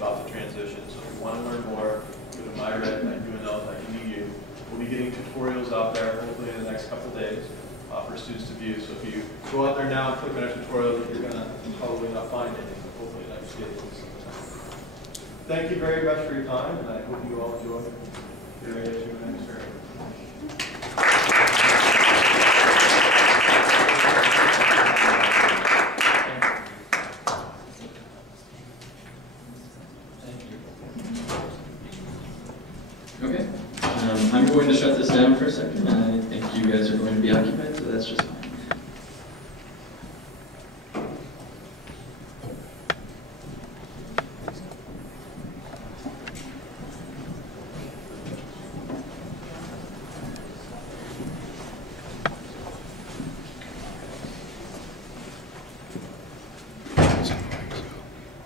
about the transition. So if you want to learn more, go to myred.unl.edu. We'll be getting tutorials out there hopefully in the next couple days for students to view. So if you go out there now and click on a tutorial, you're going to probably not find anything, but hopefully next day. Thank you very much for your time, and I hope you all enjoy your ASUN experience. Okay, I'm going to shut this down for a second. I think you guys are going to be occupied, so that's just fine.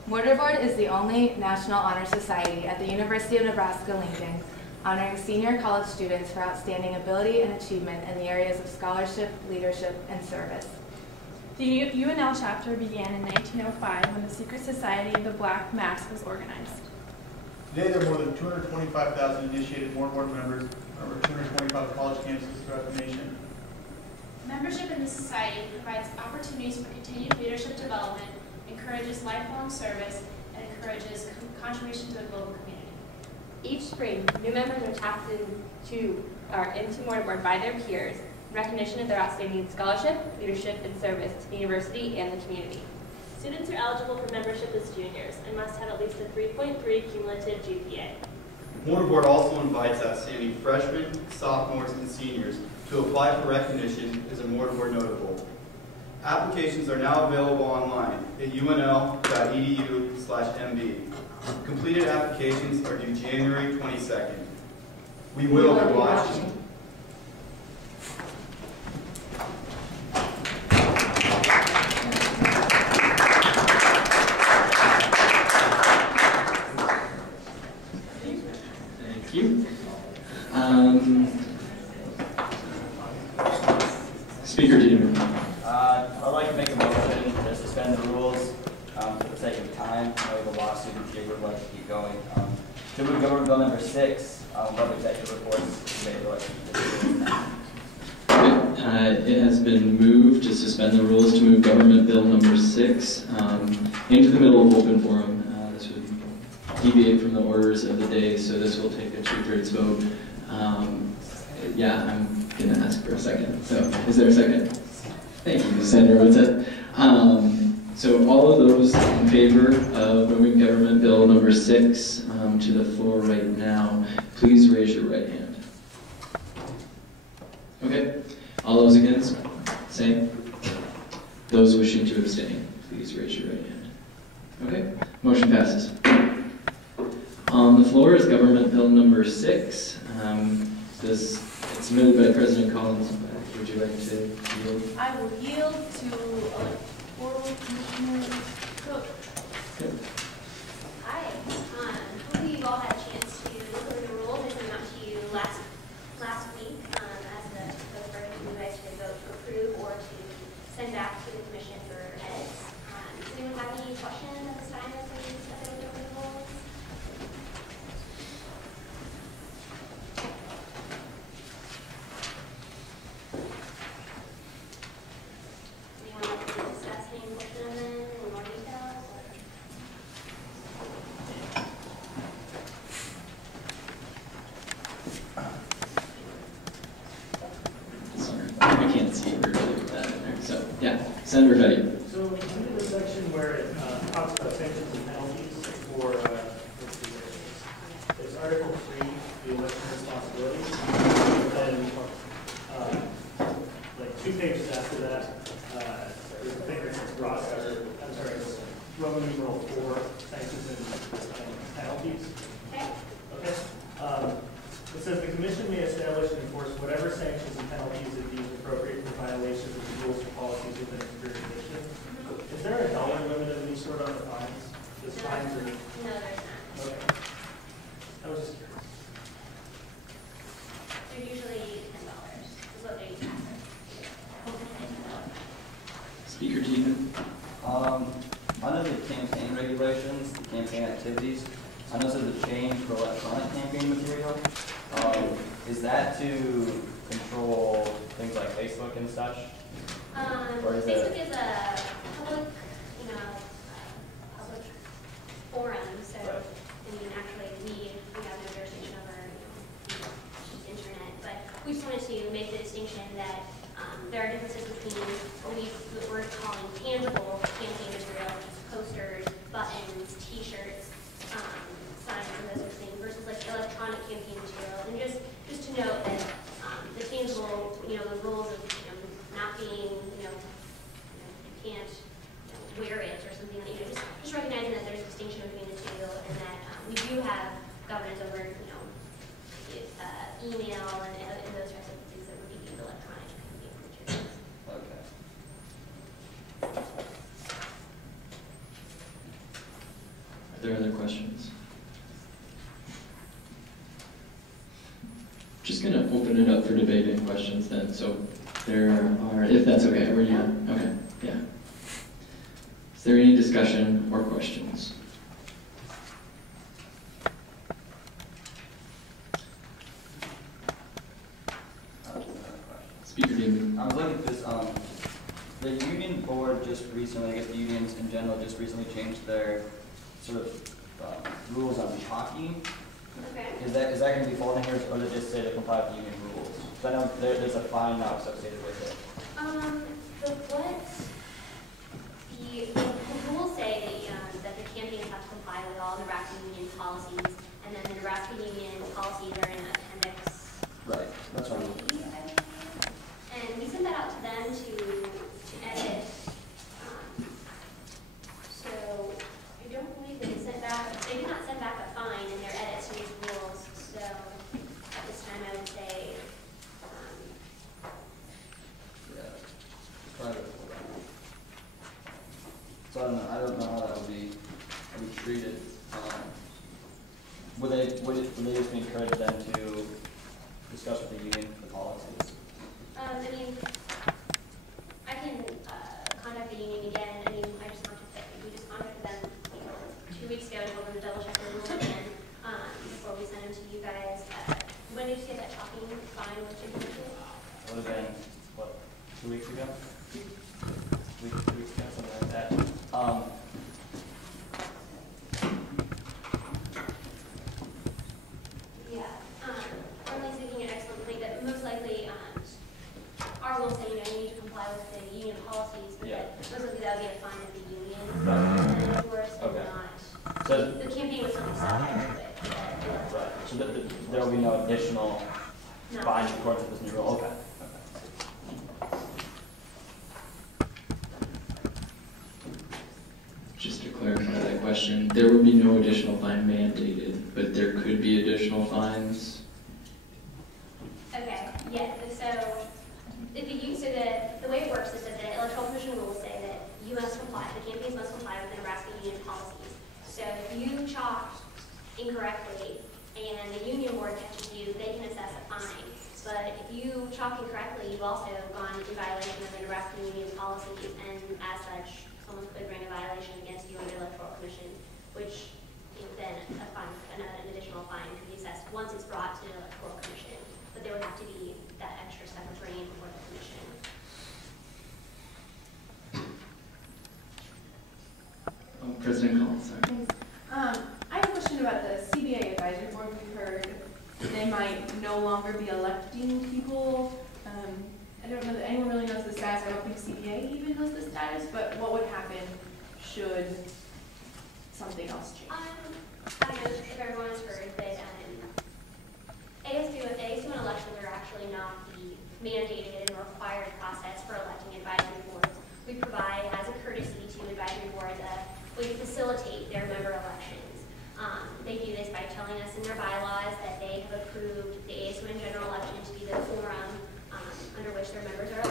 Mortarboard is the only National Honor Society at the University of Nebraska-Lincoln, honoring senior college students for outstanding ability and achievement in the areas of scholarship, leadership, and service. The UNL chapter began in 1905 when the secret society of the Black Mass was organized. Today there are more than 225,000 initiated Mortarboard members on over 225 college campuses throughout the nation. Membership in the society provides opportunities for continued leadership development, encourages lifelong service, and encourages contribution to the global community. Each spring, new members are tapped into Mortarboard by their peers in recognition of their outstanding scholarship, leadership, and service to the university and the community. Students are eligible for membership as juniors and must have at least a 3.3 cumulative GPA. Mortarboard also invites outstanding freshmen, sophomores, and seniors to apply for recognition as a Mortarboard notable. Applications are now available online at unl.edu/mb. Completed applications are due January 22nd. We will be watching. Thank you. Speaker Dieter. I'd like to make a motion to suspend the rules for the sake of time. I know we have a lawsuit and Jay would like to keep going. To move Government Bill number 6, above executive reports, today It has been moved to suspend the rules to move Government Bill number 6 into the middle of open forum. This would deviate from the orders of the day, so this will take a 2/3 vote. Yeah, I'm going to ask for a second. So, is there a second? Thank you, Senator Woodset. So all of those in favor of moving Government Bill number 6 to the floor right now, please raise your right hand. Okay. All those against? Same. Those wishing to abstain, please raise your right hand. Okay. Motion passes. On the floor is Government Bill number 6. It's moved by President Collins. Would you like to yield? I will yield to Oral Commissioner Cook. Good. Hi. Hopefully you've all had a chance to look over the rules. I sent them out to you last week as the first you guys could vote to approve or to send back to the commission for edits. Does anyone have any questions at this time as we step over the rules? Anyone like to discuss any portion of them in more detail? Sorry, I can't see it really with that in there. So, yeah, Senator Fetty. So, under the section where it talks about sanctions and penalties for, it's Article 3, the election responsibilities, and then, like 2 pages after that, there's a thing that says it's Roman numeral 4, sanctions and penalties. Okay. It says the commission may establish and enforce whatever sanctions and penalties it deems appropriate for violations of the rules or policies within its jurisdiction. Is there a dollar limit of any sort on the fines? Does fines or? No, there's not. Okay. I was just curious. They're usually $10 is what they use. Speaker Teeman. Under the campaign regulations, regulations, the campaign activities. I know there's a change for electronic campaign material. Is that to control things like Facebook and such? Or is Facebook is a public, public forum, so, right. I mean, actually, we have no jurisdiction over, the internet, but we just wanted to make the distinction that there are differences between what we're calling tangible campaign material, which is posters, buttons, T-shirts, signs, and those sort of things, versus like electronic campaign material. And just to note that the tangible, the rules of not being, you can't wear it or something like just recognizing that there's a distinction between the two, and that we do have governance over, email and those types of things that would be deemed electronic campaign materials. Okay. Are there other questions? Just going to open it up for debate and questions then. So there are, if that's okay, or yeah, okay, yeah. Is there any discussion or questions? Speaker David. I was looking at this, the union board just recently, I guess the unions in general just recently changed their sort of rules on chalking. Okay. Is that going to be falling here, or does it just say to comply with the union rules? Because I know there's a fine now associated with it. The rules say that the campaigns have to comply with all Nebraska union policies, and then the Nebraska union policies are in appendix. Right. That's what I'm. And we sent that out to them to edit. So I don't believe they sent back. They did not send back a fine in their edits to these rules. So at this time, I would say. So I don't know how that would be treated. Would they just be encouraged then to discuss with the union the policies? I mean, I can contact the union again. I mean, we just contacted them 2 weeks ago to go over the double check the rules again before we send them to you guys. When did you get that chalking fine with your union? It would have been, what, 2 weeks ago? 2 weeks ago, something like that. Currently speaking, an excellent point that most likely our rules say, you need to comply with the union policies, but that most likely that would be a fine of the union. Enforced and not. So the campaign would still be subject to it. right. So there will be no additional fines according to this new rule. Okay. Just to clarify that question, there would be no additional fine mandated, but there could be additional fines. Okay, yeah, so the way it works is that the Electoral Commission rules say that you must comply, the campaigns must comply with the Nebraska union policies. So if you chalk incorrectly and the union board catches you, they can assess a fine. But if you chalk incorrectly, you've also gone in violation of the Nebraska union policies, and as such, someone could bring a violation against you under the Electoral Commission, which then an additional fine could be assessed once it's brought to the Electoral Commission. But there would have to be that extra step of bringing it before the commission. President Collins, sorry. I have a question about the CBA advisory board. We've heard they might no longer be electing people. I don't know that anyone really knows the status. I don't think CBA even knows the status, but what would happen should something else change? I don't know if everyone has heard that ASUN elections are actually not the mandated and required process for electing advisory boards. We provide, as a courtesy to advisory boards, a way to facilitate their member elections. They do this by telling us in their bylaws that they have approved the ASUN general election to be the forum under which their members are